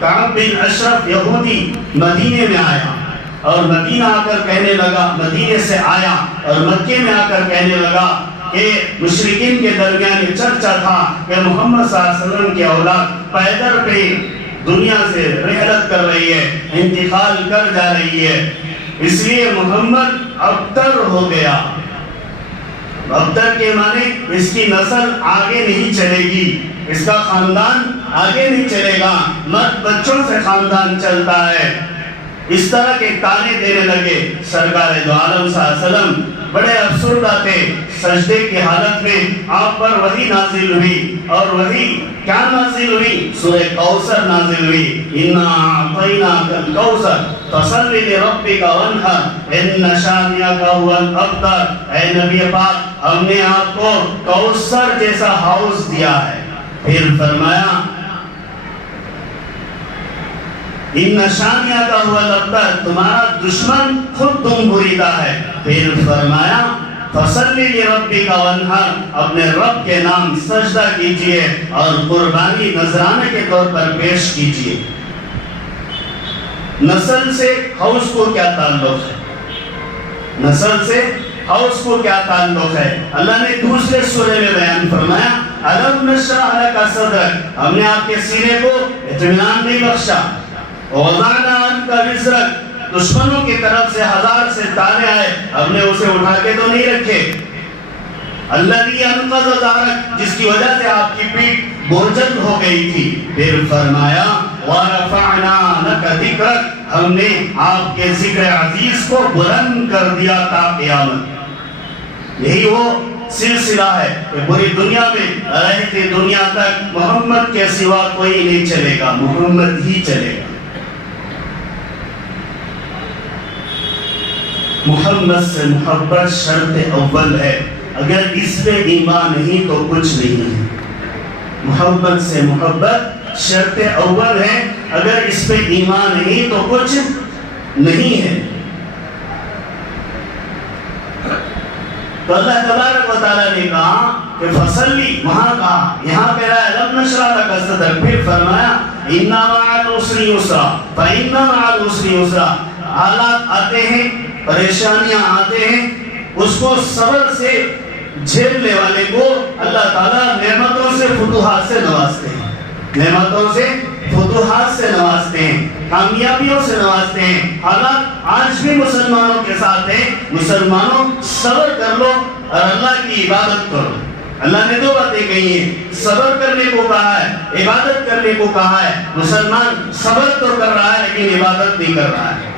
کعب بن اشرف یہودی مدینے میں آیا اور مدینہ آ کر کہنے لگا، مدینے سے آیا اور مکے میں آ کر کہنے لگا کہ مشرکین کے درمیان یہ چرچا تھا کہ محمد صلی اللہ علیہ وسلم کی اولاد پیدر پہ دنیا سے رحلت کر رہی ہے، انتقال کر جا رہی ہے، اس لیے محمد ابتر ہو گیا۔ ابتر کے معنی اس کی نسل آگے نہیں چلے گی، اس کا خاندان آگے نہیں چلے گا، مرد بچوں سے خاندان چلتا ہے۔ اس طرح کے تانے دینے لگے۔ سرکار دو عالم صلی اللہ علیہ وسلم بڑے افسردہ تھے، سجدے کی حالت میں آپ پر وحی نازل ہوئی، اور وحی کیا نازل ہوئی؟ سورہ کوثر نازل ہوئی، اِنَّا أَعْطَيْنَاكَ الْكَوْثَرَ فَصَلِّ لِرَبِّكَ وَانْحَرْ إِنَّ شَانِئَكَ هُوَ الْأَبْتَرُ۔ اے نبی پاک ہم نے آپ کو کوثر جیسا ہاؤس دیا ہے۔ پھر فرمایا ان نشانیاں کا ہوا لگتا ہے تمہارا دشمن خود تم بریدہ ہے۔ پھر فرمایا فصلی لربک وانحر، اپنے رب کے نام سجدہ کیجئے اور قربانی نذرانے کے طور پر پیش کیجئے۔ نسل سے حوض کو کیا تعلق ہے؟ نسل سے حوض کو کیا تعلق ہے؟ اللہ نے دوسرے سورے میں بیان فرمایا الم نشرح لک صدرک، ہم نے آپ کے سینے کو اطمینان نہیں بخشا، وَوَضَعْنَا عَنْكَ وِزْرَكَ، دشمنوں کی طرف سے 1000 سے تانے آئے، ہم نے اسے اٹھا کے تو نہیں رکھے۔ الَّذِي أَنْقَضَ ظَهْرَكَ، جس کی وجہ سے آپ کی پیٹھ بوجھل ہو گئی تھی۔ پھر فرمایا وَرَفَعْنَا لَكَ ذِكْرَكَ، ہم نے آپ کے ذکر عزیز کو بلند کر دیا تا قیامت۔ یہی وہ سلسلہ ہے کہ پوری دنیا میں رہتی دنیا تک محمد کے سوا کوئی نہیں چلے گا، محمد ہی چلے گا۔ محمد سے محبت شرط اول ہے، اگر اس پہ ایمان نہیں تو کچھ نہیں ہے۔ محمد سے محبت شرط اول ہے، اگر اس پہ ایمان نہیں تو کچھ نہیں ہے۔ تو اللہ تبارک و تعالیٰ نے کہا کہ فصلی، وہاں کہا، یہاں کہہ رہا ہے لم نشرح لک صدرک، پھر فرمایا ان مع العسر یسرا فإن مع العسر یسرا. حالات آتے ہیں، پریشانیاں آتے ہیں، اس کو صبر سے جھیلنے والے کو اللہ تعالیٰ نعمتوں سے فتوحات سے نوازتے ہیں، نعمتوں سے فتوحات سے نوازتے ہیں، کامیابیوں سے نوازتے ہیں. حالات آج بھی مسلمانوں کے ساتھ ہیں. مسلمانوں صبر کر لو اور اللہ کی عبادت کرو. اللہ نے دو باتیں کہی ہیں، صبر کرنے کو کہا ہے، عبادت کرنے کو کہا ہے. مسلمان صبر تو کر رہا ہے لیکن عبادت نہیں کر رہا ہے.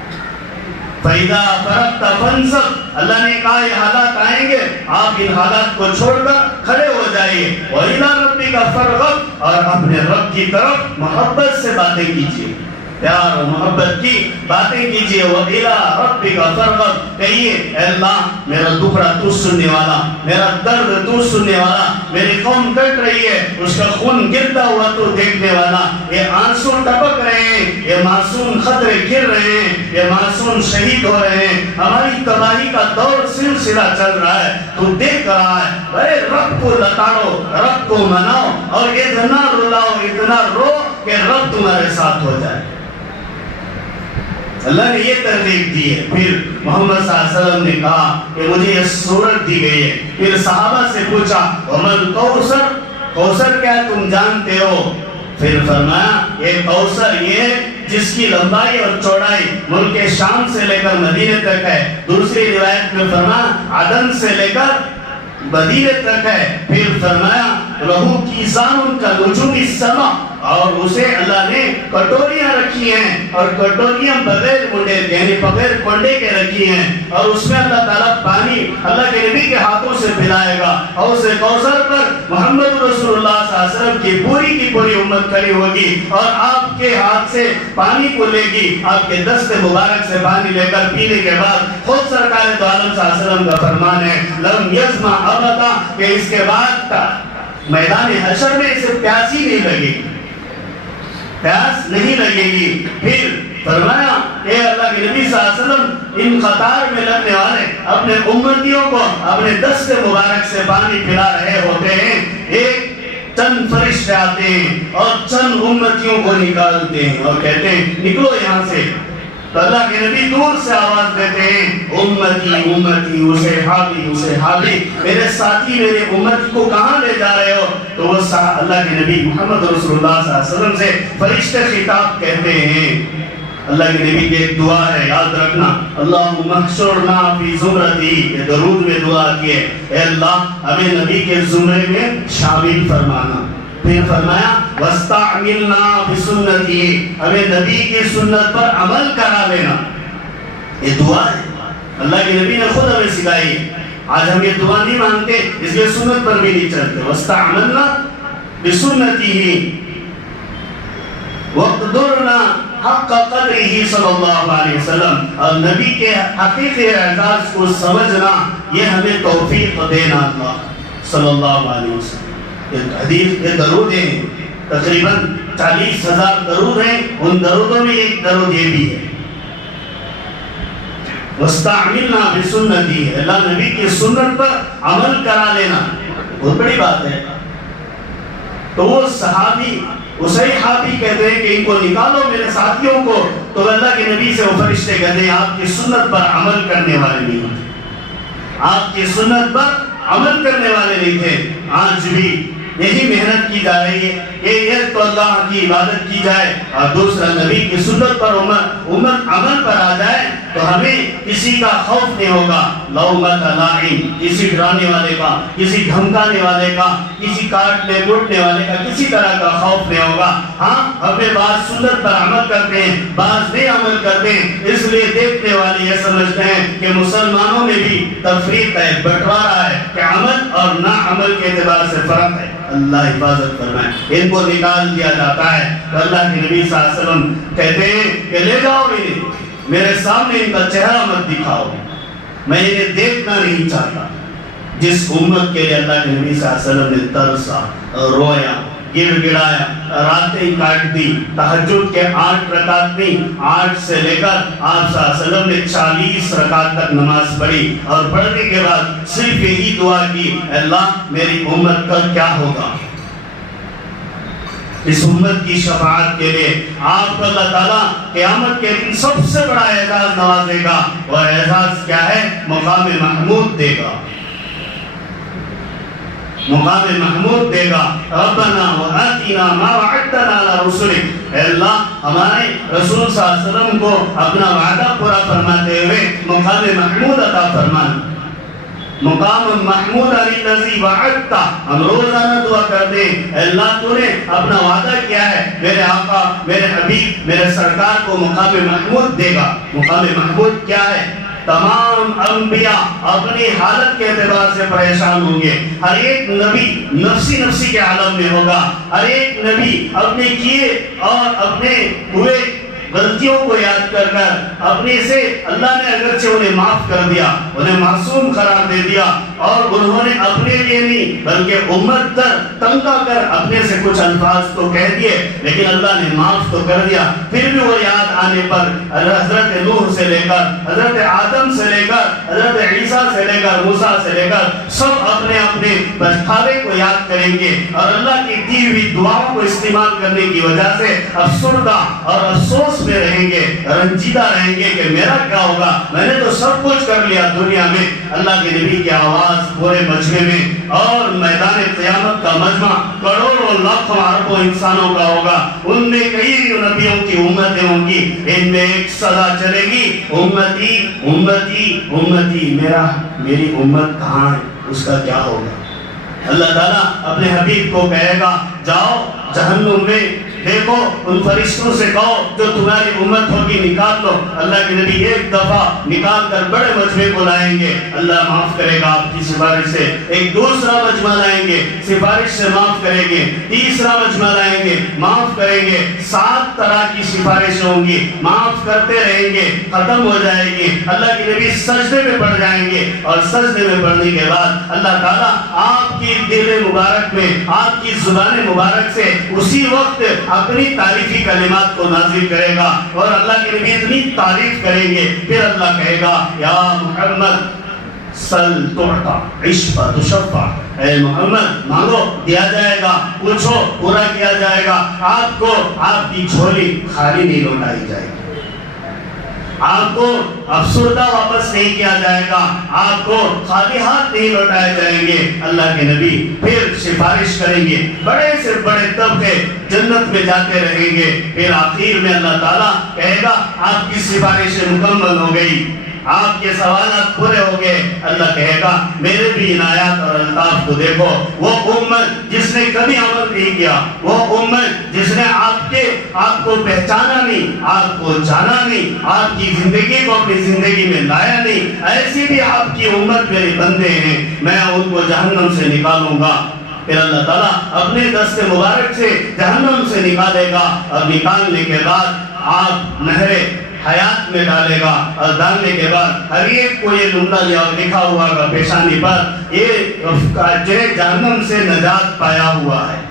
فَإِذَا فَرَغْتَ فَانْصَبْ، اللہ نے کہا یہ حالات آئیں گے، آپ ان حالات کو چھوڑ کر کھڑے ہو جائیے. وَإِلَىٰ رَبِّكَ فَارْغَب، اور اپنے رب کی طرف محبت سے باتیں کیجیے، پیار و محبت کی باتیں کیجیے. وَإِلَىٰ رَبِّكَ فَارْغَب، کہیے اے اللہ میرا دکھڑا تو سننے والا، میرا درد تو سننے والا، میری قوم کٹ رہی ہے اس کا خون گرتا ہوا تو دیکھنے والا، یہ آنسو ٹپک رہے ہیں، یہ معصوم خطرے گر رہے ہیں، یہ معصوم شہید ہو رہے ہیں، ہماری تباہی کا دور سلسلہ چل رہا ہے، تو دیکھ رہا ہے. اے رب کو لتاڑو، رب کو مناؤ اور اتنا رلاؤ، اتنا رو کہ رب تمہارے ساتھ ہو جائے. اللہ نے یہ ترغیب دی ہے. پھر محمد صلی اللہ علیہ وسلم نے کہا کہ مجھے یہ صورت دی گئی ہے. پھر صحابہ سے پوچھا ومل کوثر، کوثر کیا تم جانتے ہو؟ پھر فرمایا یہ کوثر یہ ہے جس کی لمبائی اور چوڑائی ملک شام سے لے کر مدینے تک ہے. دوسری روایت میں فرمایا عدن سے لے کر مدینے تک ہے. پھر فرمایا لہو کیسان کا نجوم السما، اور اسے اللہ نے کٹوریاں رکھی ہیں اور کٹوریاں بغیر منڈے یعنی بغیر کنڈے کے رکھی ہیں، اور اس میں اللہ تعالیٰ پانی اللہ کے نبی کے ہاتھوں سے پلائے گا. اور اسے کوثر پر محمد رسول اللہ صلی اللہ علیہ وسلم کی پوری امت کھڑی ہوگی اور آپ کے ہاتھ سے پانی کو لے گی. آپ کے دست مبارک سے پانی لے کر پینے کے بعد خود سرکار دو عالم صلی اللہ علیہ وسلم کا فرمان ہے لم یظما ابدا، کہ اس کے بعد میدان حشر میں اسے پیاس ہی نہیں لگے گی، پیاس نہیں لگے گی. پھر فرمایا اے اللہ کے نبی صلی اللہ علیہ وسلم ان قطار میں لگنے والے اپنے امتیوں کو اپنے دست مبارک سے پانی پلا رہے ہوتے ہیں، ایک چند فرشتے آتے ہیں اور چند امتیوں کو نکالتے ہیں اور کہتے ہیں نکلو یہاں سے. تو اللہ کے نبی دور سے آواز دیتے ہیں امتی امتی اصحابی اصحابی، میرے ساتھی میرے امت کو کہاں لے جا رہے ہو؟ تو وہ اللہ کے نبی محمد رسول اللہ صلی اللہ علیہ وسلم سے فرشتے خطاب کہتے ہیں. اللہ کے نبی کی ایک دعا ہے، یاد رکھنا، اللہم احشرنا فی زمرتی، یہ درود میں دعا کی ہے، اے اللہ ہمیں نبی کے زمرے میں شامل فرمانا. پھر فرمایا وَاسْتَعْمِلْنَا بِسُنَّتِهِ، ہمیں نبی کی سنت پر عمل کرا لینا. یہ دعا ہے اللہ کے نبی نے خود ہمیں سکھائی ہے. آج ہم یہ دعا نہیں مانتے اس لیے سنت پر بھی نہیں چلتے. وَاسْتَعْمِلْنَا بِسُنَّتِهِ وَقْدُرْنَا حق قدرہ صلی اللہ علیہ وسلم، اور نبی کے حقیقی اعزاز کو سمجھنا یہ ہمیں توفیق دینا اللہ صلی اللہ علیہ وسلم. حدیث کے درود ہیں تقریباً 40,000 درود ہیں، ان درودوں میں ایک درود یہ بھی ہے وَاسْتَعْمِلْنَا بِسُنَّتِهِ، اللہ نبی کی سنت پر عمل کرا لینا بہت بڑی بات ہے. تو وہ صحابی صحابی کہتے ہیں کہ ان کو نکالو میرے ساتھیوں کو. تو اللہ کے نبی سے وہ فرشتے کہتے ہیں آپ کی سنت پر عمل کرنے والے نہیں ہوتے، آپ کی سنت پر عمل کرنے والے نہیں تھے. آج بھی یہی محنت کی جا رہی ہے کہ ایک تو اللہ کی عبادت کی جائے اور دوسرا نبی کی سنت پر امت عمل پر آ جائے تو ہمیں کسی کا خوف نہیں ہوگا، لومۃ لائم، کسی ڈرانے والے کا، کسی دھمکانے والے کا، کسی کاٹنے گھٹنے والے کا کسی طرح کا خوف نہیں ہوگا. ہاں ہمیں بعض سنت پر عمل کرتے ہیں بعض نہیں عمل کرتے ہیں، اس لیے دیکھنے والے یہ سمجھتے ہیں کہ مسلمانوں میں بھی تفریق ہے، بٹوارا ہے کہ عمل اور نہ عمل کے اعتبار سے فرق ہے. اللہ حفاظت فرمائے. ان کو نکال دیا جاتا ہے تو اللہ کے نبی صلی اللہ علیہ وسلم کہتے ہیں کہ لے جاؤ انہیں، میرے سامنے ان کا چہرہ مت دکھاؤ، میں انہیں دیکھنا نہیں چاہتا. جس امت کے لیے اللہ کے نبی صلی اللہ علیہ وسلم نے ترسا، رویا، گر گڑایا، راتیں کاٹ دی، تہجد کے 8 رکعت نہیں 8 سے لے کر آپ صلی اللہ علیہ وسلم نے 40 رکعت تک نماز پڑھی اور پڑھنے کے بعد صرف یہی دعا کی اللہ میری امت کا کیا ہوگا. اس امت کی شفاعت کے لیے آپ کو اللہ تعالیٰ قیامت کے دن سب سے بڑا اعزاز نوازے گا، اور اعزاز کیا ہے؟ مقام محمود دے گا، مقام محمود دے گا۔ ربنا وآتنا ما وعدتنا علی رسولک، اے اللہ ہمارے رسول صلی اللہ علیہ وسلم کو اپنا وعدہ پورا فرماتے ہوئے مقام محمود عطا فرمانا۔ مقام محمود الذی وعدتا، ہم روزانہ دعا کرتے ہیں، اے اللہ تو نے اپنا وعدہ کیا ہے، میرے آقا، میرے حبیب، میرے سرکار کو مقام محمود دے گا۔ مقام محمود کیا ہے؟ تمام انبیاء اپنی حالت کے اعتبار سے پریشان ہوں گے، ہر ایک نبی نفسی نفسی کے عالم میں ہوگا، ہر ایک نبی اپنے کیے اور اپنے ہوئے غلطیوں کو یاد کر کر اپنے سے اللہ نے اگرچہ انہیں معاف کر دیا، انہیں معصوم قرار دے دیا، اور انہوں نے اپنے لیے نہیں بلکہ امت تر تنگ کر اپنے سے کچھ الفاظ تو کہہ دیے، لیکن اللہ نے معاف تو کر دیا۔ پھر بھی وہ یاد آنے پر حضرت نوح سے لے کر حضرت آدم سے لے کر حضرت عیسیٰ سے لے کر موسیٰ سے لے کر سب اپنے اپنے پچھتاوے کو یاد کریں گے، اور اللہ کی دی ہوئی دعاؤں کو استعمال کرنے کی وجہ سے افسردہ اور افسوس میں رہیں گے، رنجیدہ رہیں گے کہ میرا کیا ہوگا، میں نے تو سب کچھ کر لیا دنیا میں۔ اللہ کے نبی کی آواز پورے مجمع میں اور میدان قیامت کا مجمع کروڑوں لاکھوں اربوں انسانوں کا ہوگا، ان میں کئی نبیوں کی امتیں ہوں گی، ان میں ایک صدا چلے گی، امتی امتی امتی، میری امت کہاں ہے، اس کا کیا ہوگا؟ اللہ تعالیٰ اپنے حبیب کو کہے گا جاؤ جہنم میں دیکھو، ان فرشتوں سے کہو جو تمہاری امت ہوگی نکال لو۔ اللہ کے نبی ایک دفعہ نکال کر بڑے مجمع کو لائیں گے، اللہ معاف کرے گا آپ کی سفارش سے، ایک دوسرا مجمع لائیں گے، سفارش سے معاف کریں گے، تیسرا مجمع لائیں گے، معاف کریں گے، 7 طرح کی سفارشیں ہوں گی، معاف کرتے رہیں گے، ختم ہو جائے گی۔ اللہ کے نبی سجدے میں پڑ جائیں گے، اور سجدے میں پڑنے کے بعد اللہ تعالیٰ آپ کی دل مبارک میں، آپ کی زبان مبارک سے اسی وقت اپنی تعریفی کلمات کو نازل کرے گا، اور اللہ کے نبی اتنی تعریف کریں گے، پھر اللہ کہے گا یا محمد سل تعطا اشفع تشفع، اے محمد مانگو دیا جائے گا، پوچھو پورا کیا جائے گا، آپ کو آپ کی جھولی خالی نہیں لوٹائی جائے گی، آپ کو افسردہ واپس نہیں کیا جائے گا، آپ کو خالی ہاتھ نہیں لوٹائے جائیں گے۔ اللہ کے نبی پھر سفارش کریں گے، بڑے سے بڑے طبقے جنت میں جاتے رہیں گے، پھر آخر میں اللہ تعالیٰ کہے گا آپ کی سفارشیں مکمل ہو گئی، آپ کے سوالات پورے ہو گئے۔ اللہ کہے گا میرے بھی عنایات اور الطاف کو دیکھو، وہ امت جس نے کبھی عمل نہیں کیا، وہ امت جس نے آپ کو پہچانا نہیں، آپ کو جانا نہیں، آپ کی زندگی کو اپنی زندگی میں لایا نہیں، ایسی بھی آپ کی امت میرے بندے ہیں، میں ان کو جہنم سے نکالوں گا۔ پھر اللہ تعالیٰ اپنے دست مبارک سے جہنم سے نکالے گا، اور نکالنے کے بعد آپ نہر حیات میں ڈالے گا، اور ڈالنے کے بعد ہر ایک کو یہ جملہ لکھا ہوا ہوگا پیشانی پر، یہ جو جہنم سے نجات پایا ہوا ہے۔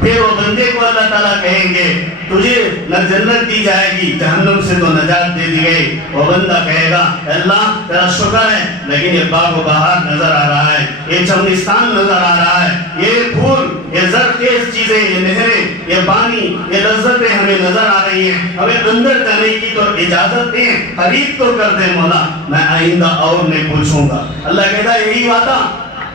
پھر وہ بندے کو اللہ تعالیٰ کہیں گے تجھے نہ جنت دی جائے گی، جہنم سے تو نجات دے دی گئی۔ وہ بندہ کہے گا اللہ تیرا شکر ہے، لیکن یہ باغ و بہار نظر آ رہا ہے، یہ چمنستان نظر آ رہا ہے، یہ پھول، یہ زرخیز چیزیں، یہ نہریں، یہ پانی، یہ لذتیں ہمیں نظر آ رہی ہیں، ہمیں اندر جانے کی تو اجازت دیں، قریب تو کر دیں مولا، میں آئندہ اور نہیں پوچھوں گا۔ اللہ کہتا ہے یہی وعدہ؟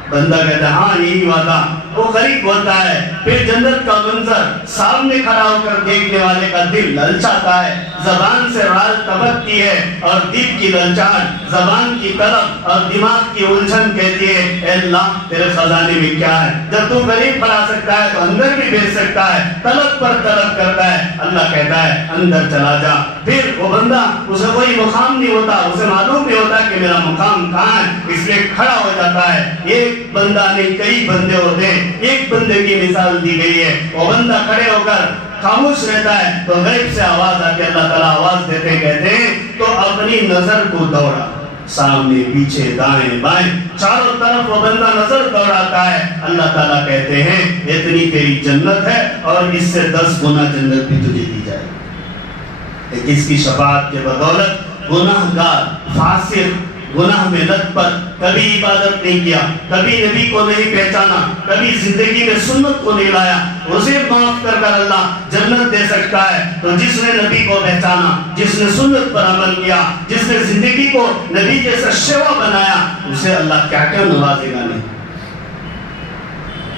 بندہ کہتا ہے ہاں یہی وعدہ۔ وہ قریب ہوتا ہے، پھر جنت کا منظر سامنے کھڑا ہو کر دیکھنے والے کا دل للچاتا ہے، زبان سے رال ٹپکتی ہے، اور دل کی للچاہٹ زبان کی طلب اور دماغ کی الجھن کہتی ہے اے اللہ تیرے خزانے میں کیا ہے؟ جب تو قریب بڑھا سکتا ہے تو اندر بھی بھیج سکتا ہے، طلب پر طلب کرتا ہے۔ اللہ کہتا ہے اندر چلا جا۔ پھر وہ بندہ، اسے کوئی مقام نہیں ہوتا، اسے معلوم نہیں ہوتا کہ میرا مقام کہاں ہے، اس لیے کھڑا ہو جاتا ہے۔ ایک بندہ نہیں کئی بندے ہوتے ہیں، ایک بندے کی مثال دی گئی ہے، وہ بندہ کھڑے ہو کر خاموش رہتا ہے تو غیب سے آواز آتی ہے، اللہ تعالیٰ آواز دیتے کہتے ہیں تو اپنی نظر کو دوڑا، سامنے پیچھے دائیں بائیں چاروں طرف وہ بندہ نظر دوڑاتا ہے۔ اللہ تعالیٰ کہتے ہیں اتنی تیری جنت ہے اور اس سے 10 گنا جنت بھی تجھے دی جائے گی۔ اس کی شفاعت کے بدولت گناہگار، فاسق، گناہ میں لت پت، کبھی عبادت نہیں کیا، کبھی نبی کو نہیں پہچانا، کبھی زندگی میں سنت کو نہیں لایا، اسے معاف کر کر اللہ جنت دے سکتا ہے۔ تو جس نے نبی کو پہچانا، جس نے سنت پر عمل کیا، جس نے زندگی کو نبی جیسا شیوا بنایا، اسے اللہ کیا کیا نوازے گا نہیں۔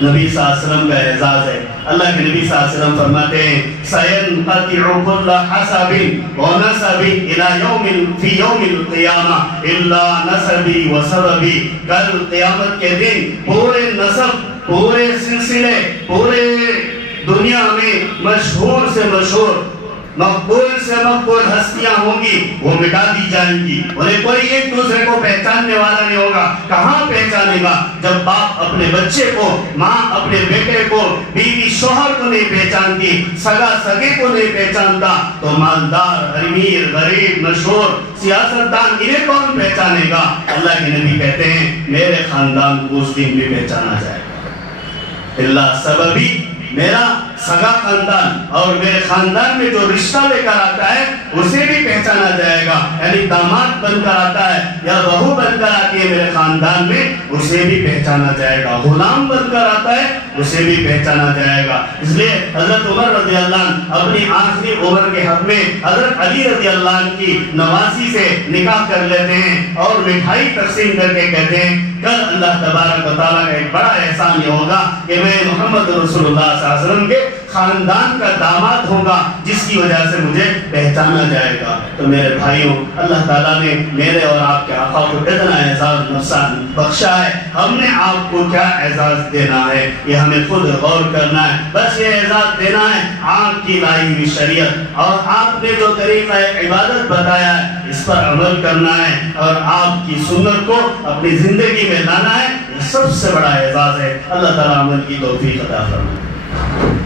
نبی صلی اللہ علیہ وسلم کا اعزاز ہے۔ اللہ کے نبی صلی اللہ علیہ وسلم فرماتے ہیں سَيَنْقَطِعُ كُلَّ حَسَبٍ وَنَسَبٍ إِلَى يَوْمٍ فِي يَوْمِ الْقِيَامَةِ إِلَّا نَسَبِي وَسَبَبِي، کل قیامت کے دن پورے نسب، پورے سلسلے، پورے دنیا میں مشہور سے مشہور، مقبول سے مقبول ہستیاں ہوں گی، وہ مٹا دی جائیں گی، انہیں کوئی ایک دوسرے کو پہچاننے والا نہیں ہوگا۔ کہاں پہچانے گا؟ جب باپ اپنے بچے کو، ماں اپنے بیٹے کو، بیوی شوہر کو نہیں پہچانتی، سگا سگے کو نہیں پہچانتا، تو مالدار، امیر، غریب، مشہور، سیاستدان، انہیں کون پہچانے گا؟ اللہ کے نبی کہتے ہیں میرے خاندان کو اس دن بھی پہچانا جائے گا۔ اللہ سببی، میرا سگا خاندان اور میرے خاندان میں جو رشتہ لے کر آتا ہے اسے بھی پہچانا جائے گا، یعنی داماد بن کر آتا ہے یا بہو بن کر آتی ہے میرے خاندان میں، اسے بھی پہچانا جائے گا، غلام بن کر آتا ہے اسے بھی پہچانا جائے گا۔ اس لیے حضرت عمر رضی اللہ عنہ اپنی آخری عمر کے حق میں حضرت علی رضی اللہ عنہ کی نواسی سے نکاح کر لیتے ہیں اور مٹھائی تقسیم کر کے کہتے ہیں کل اللہ تبارک و تعالیٰ کا ایک بڑا احسان یہ ہوگا کہ میں محمد رسول اللہ صلی اللہ علیہ وسلم کے خاندان کا داماد ہوگا، جس کی وجہ سے مجھے پہچانا جائے گا۔ تو میرے بھائیوں، اللہ تعالیٰ نے میرے اور آپ کے آقا کو اتنا اعزاز نفسان بخشا ہے، ہم نے آپ کو کیا اعزاز دینا ہے یہ ہمیں خود غور کرنا ہے۔ بس یہ اعزاز دینا ہے آپ کی لائی ہوئی شریعت اور آپ نے جو طریقہ عبادت بتایا ہے اس پر عمل کرنا ہے اور آپ کی سنت کو اپنی زندگی میں لانا ہے، یہ سب سے بڑا اعزاز ہے۔ اللہ تعالیٰ عمل کی توفیق عطا فرمائے۔